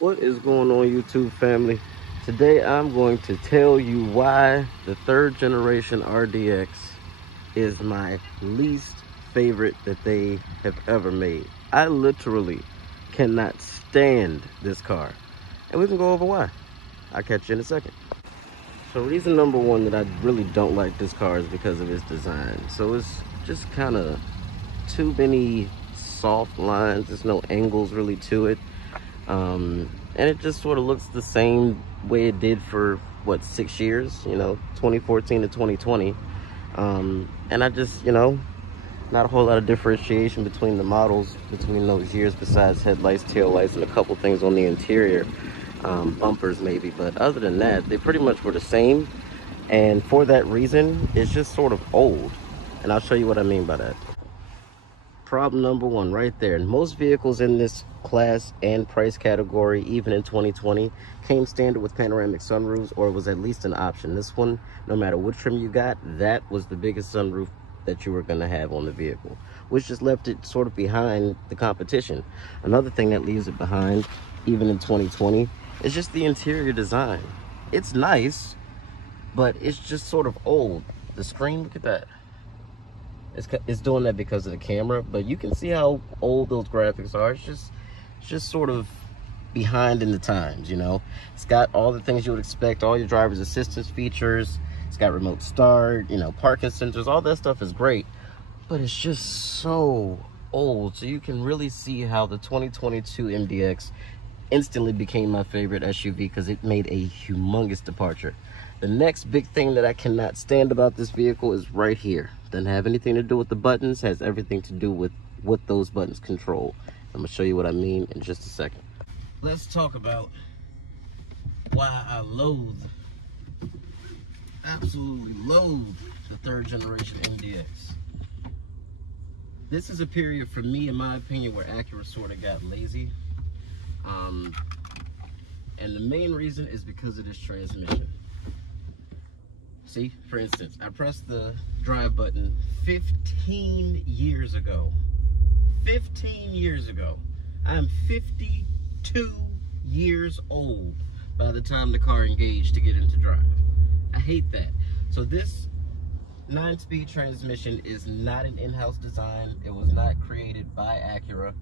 What is going on, YouTube family? Today I'm going to tell you why the third generation RDX is my least favorite that they have ever made. I literally cannot stand this car, and we can go over why. I'll catch you in a second. So reason number one that I really don't like this car is because of its design. So it's just kind of too many soft lines. There's no angles really to it. And it just sort of looks the same way it did for what, 6 years, 2014 to 2020. And I just, not a whole lot of differentiation between the models between those years, besides headlights, taillights, and a couple things on the interior, bumpers maybe. But other than that, they pretty much were the same. And for that reason, it's just sort of old. And I'll show you what I mean by that. Problem number one right there. Most vehicles in this class and price category, even in 2020, came standard with panoramic sunroofs, or was at least an option. This one, no matter what trim you got, that was the biggest sunroof that you were going to have on the vehicle, which just left it sort of behind the competition. Another thing that leaves it behind, even in 2020, is just the interior design. It's nice, but it's just sort of old. The screen, look at that. It's doing that because of the camera, but you can see how old those graphics are. It's just sort of behind in the times, It's got all the things you would expect, all your driver's assistance features. It's got remote start, parking sensors, all that stuff is great, but it's just so old. So you can really see how the 2022 MDX instantly became my favorite SUV because it made a humongous departure. The next big thing that I cannot stand about this vehicle is right here. Doesn't have anything to do with the buttons, has everything to do with what those buttons control. I'm gonna show you what I mean in just a second. Let's talk about why I absolutely loathe the third generation MDX. This is a period for me, in my opinion, where Acura sort of got lazy. And the main reason is because of this transmission. See, for instance, I pressed the drive button 15 years ago. 15 years ago. I'm 52 years old by the time the car engaged to get into drive. I hate that. So this 9-speed transmission is not an in-house design. It was not created by Acura.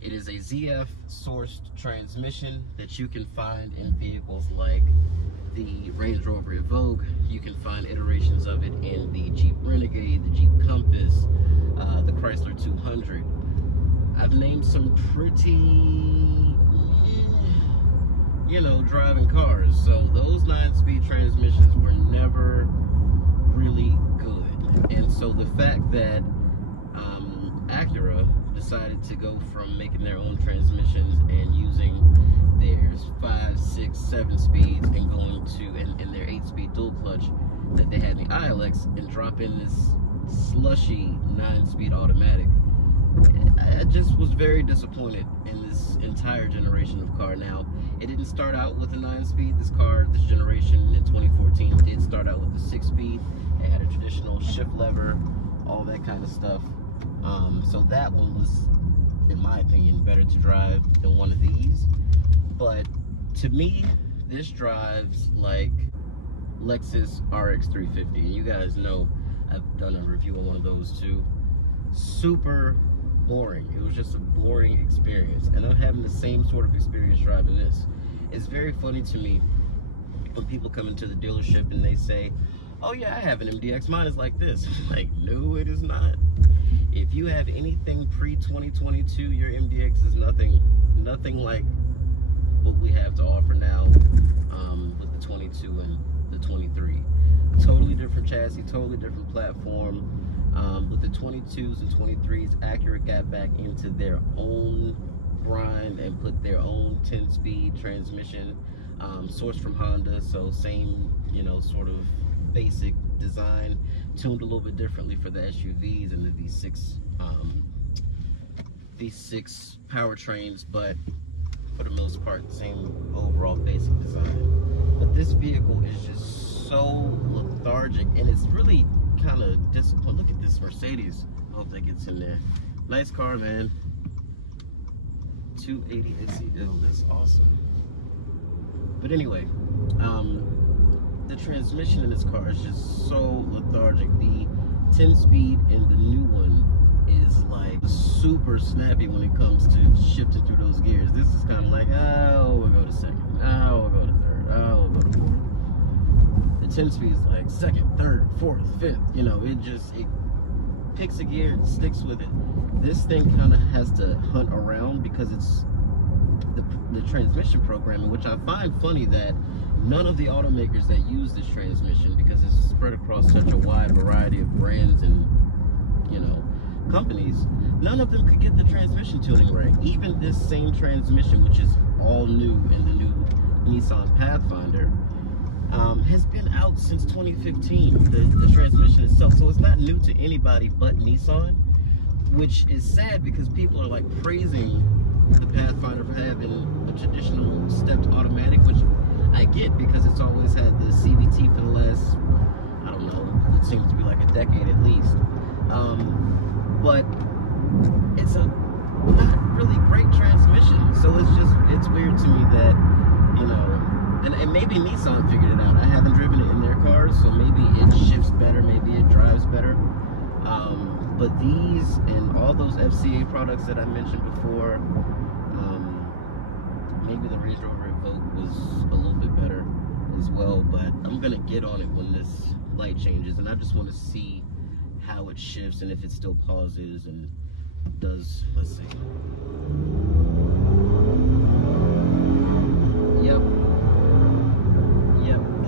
It is a ZF sourced transmission that you can find in vehicles like the Range Rover Evoque. You can find iterations of it in the Jeep Renegade, the Jeep Compass, the Chrysler 200. I've named some pretty, driving cars. So those 9-speed transmissions were never really good. And so the fact that Acura decided to go from making their own transmissions and using theirs 5, 6, 7 speeds and going to in their 8-speed dual clutch that they had in the ILX and drop in this slushy 9-speed automatic, I just was very disappointed in this entire generation of car. Now, it didn't start out with a 9-speed. This generation in 2014 did start out with a 6-speed. It had a traditional shift lever, all that kind of stuff. So that one was, in my opinion, better to drive than one of these. But to me, this drives like Lexus RX 350. And you guys know I've done a review on one of those too. Super boring. It was just a boring experience. And I'm having the same sort of experience driving this. It's very funny to me when people come into the dealership and they say, oh yeah, I have an MDX, mine is like this. Like, no, it is not. If you have anything pre-2022, your MDX is nothing like what we have to offer now with the 22 and the 23. Totally different chassis, totally different platform. With the 22s and 23s, Acura got back into their own grind and put their own 10-speed transmission, sourced from Honda. So same, sort of basic design, tuned a little bit differently for the SUVs and the V6 powertrains, but for the most part, the same overall basic design. But this vehicle is just so lethargic, and it's really kind of disappointing. Look at this Mercedes. I hope that gets in there. Nice car, man. 280 ACL. That's awesome. But anyway, the transmission in this car is just so lethargic. The 10-speed in the new one is like super snappy when it comes to shifting through those gears. This is kind of like, oh, we'll go to second, oh, we'll go to third, oh, we'll go to fourth. The 10-speed is like second, third, fourth, fifth. You know, it picks a gear and sticks with it. This thing kind of has to hunt around because it's the transmission programming, which I find funny that none of the automakers that use this transmission, because it's spread across such a wide variety of brands and, you know, companies, none of them could get the transmission tuning right. Even this same transmission, which is all new in the new Nissan Pathfinder, has been out since 2015, the transmission itself. So it's not new to anybody but Nissan, which is sad because people are like praising the Pathfinder for having a traditional stepped automatic, which I get because it's always had the CVT for the last, I don't know, it seems to be like a decade at least. But it's a not really great transmission. So it's weird to me that, you know, and maybe Nissan figured it out. I haven't driven it in their cars, so maybe it shifts better, maybe it drives better. But these and all those FCA products that I mentioned before, maybe the Range Rover Evoque was a little bit better as well, but I'm gonna get on it when this light changes, and I just want to see how it shifts and if it still pauses and does. Let's see. Yep,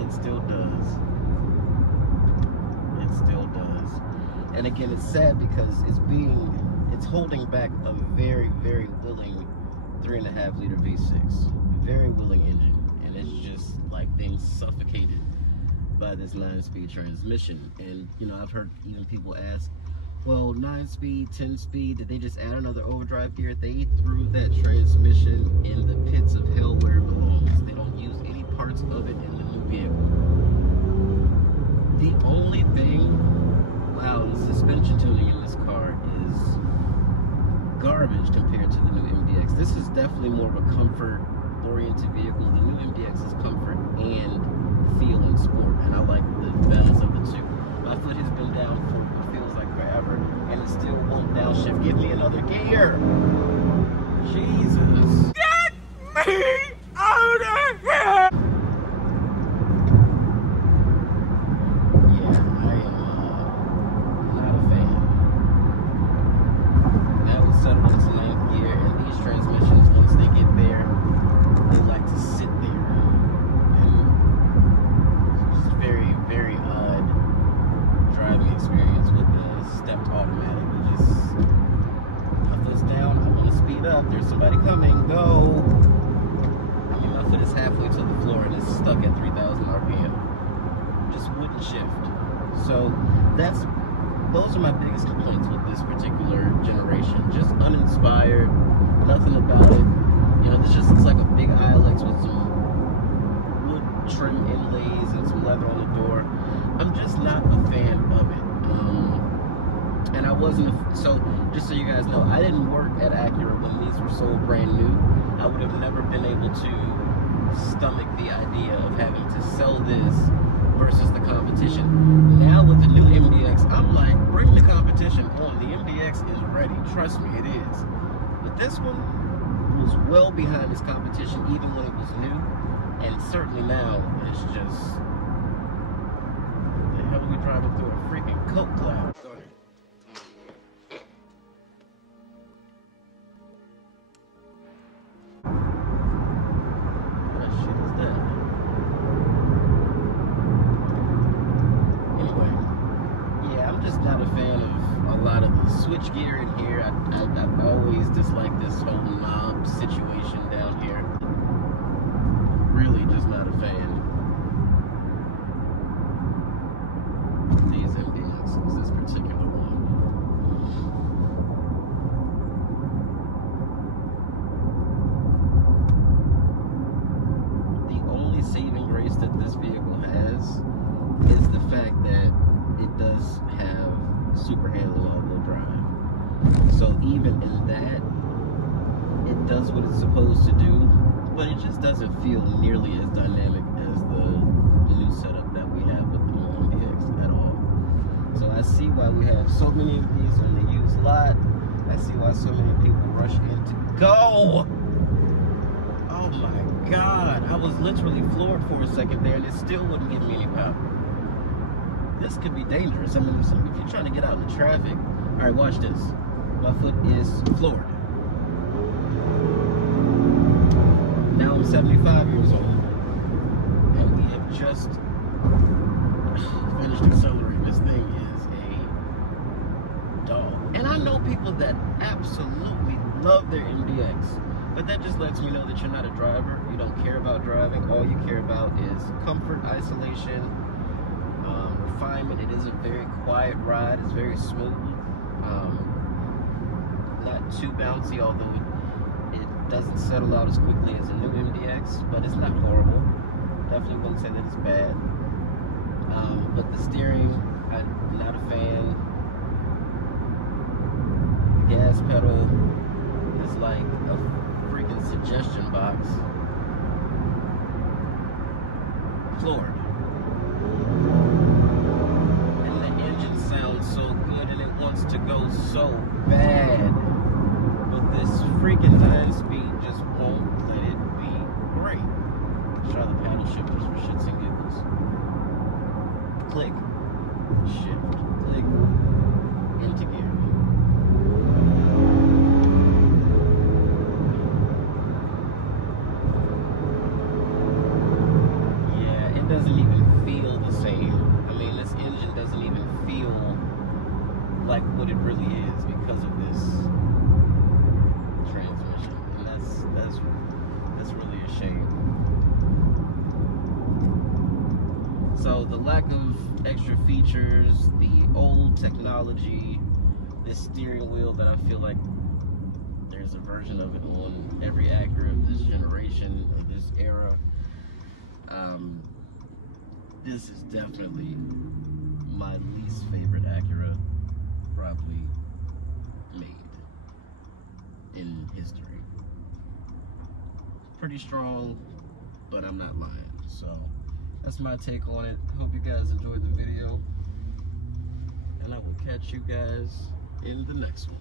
it still does. It still does. And again, it's sad because it's holding back a very, very willing 3.5 liter V6, very willing engine, and it's just like being suffocated by this 9-speed transmission. And you know, I've heard even people ask, well, 9-speed, 10-speed, did they just add another overdrive gear? They threw that transmission in the pits of hell where it belongs. They don't use any parts of it in the new vehicle. The only thing, wow, the suspension tuning in this car is garbage compared to the new MDX. This is definitely more of a comfort-oriented vehicle. The new MDX is comfort and feel and sport, and I like the balance of the two. My foot has been down for what feels like forever, and it still won't downshift. Give me another gear! Jesus! Get me out of here! There's somebody coming, go! I mean, my foot is halfway to the floor and it's stuck at 3,000 RPM. Just wouldn't shift. So those are my biggest complaints with this particular generation. Just uninspired, nothing about it. You know, this just looks like a big ILX with some wood trim inlays and some leather on the door. I'm just not a fan of it. And I wasn't, so just so you guys know, I didn't work at Acura when these were sold brand new. I would have never been able to stomach the idea of having to sell this versus the competition. Now with the new MDX, I'm like, bring the competition on. The MDX is ready, trust me, it is. But this one was well behind its competition even when it was new, and certainly now it's just, the hell are we driving through a freaking coke cloud? Go ahead. Not a fan of a lot of the switch gear in here. I've always disliked this whole knob situation down here. Really just not a fan. These MDXs, this particular one. The only saving grace that this vehicle has is the fact that it does have super handling all-wheel drive. So even in that, it does what it's supposed to do, but it just doesn't feel nearly as dynamic as the new setup that we have with the new MDX at all. So I see why we have so many of these on the used lot. I see why so many people rush in to go. Oh my God, I was literally floored for a second there, and it still wouldn't give me any power. This could be dangerous. I mean, if you're trying to get out in the traffic. All right, watch this. My foot is floored. Now I'm 75 years old, and we have just finished accelerating. This thing is a dog. And I know people that absolutely love their MDX, but that just lets me know that you're not a driver. You don't care about driving. All you care about is comfort, isolation, refinement. It is a very quiet ride. It's very smooth. Not too bouncy, although it doesn't settle out as quickly as a new MDX, but it's not horrible. Definitely wouldn't say that it's bad. But the steering, I'm not a fan. The gas pedal is like a freaking suggestion box. Floored. And the engine sounds so good, and it wants to go so bad. But this freaking 9-speed just won't let it be great. Try the paddle shifters for shits and giggles. Click, shift, click, into gear. Yeah, it doesn't even feel the same. I mean, this engine doesn't even feel like what it really is because of this transmission, and that's really a shame. So the lack of extra features, the old technology, this steering wheel that I feel like there's a version of it on every Acura of this generation, of this era. This is definitely my least favorite Acura probably made in history. Pretty strong, but I'm not lying. So that's my take on it. Hope you guys enjoyed the video, and I will catch you guys in the next one.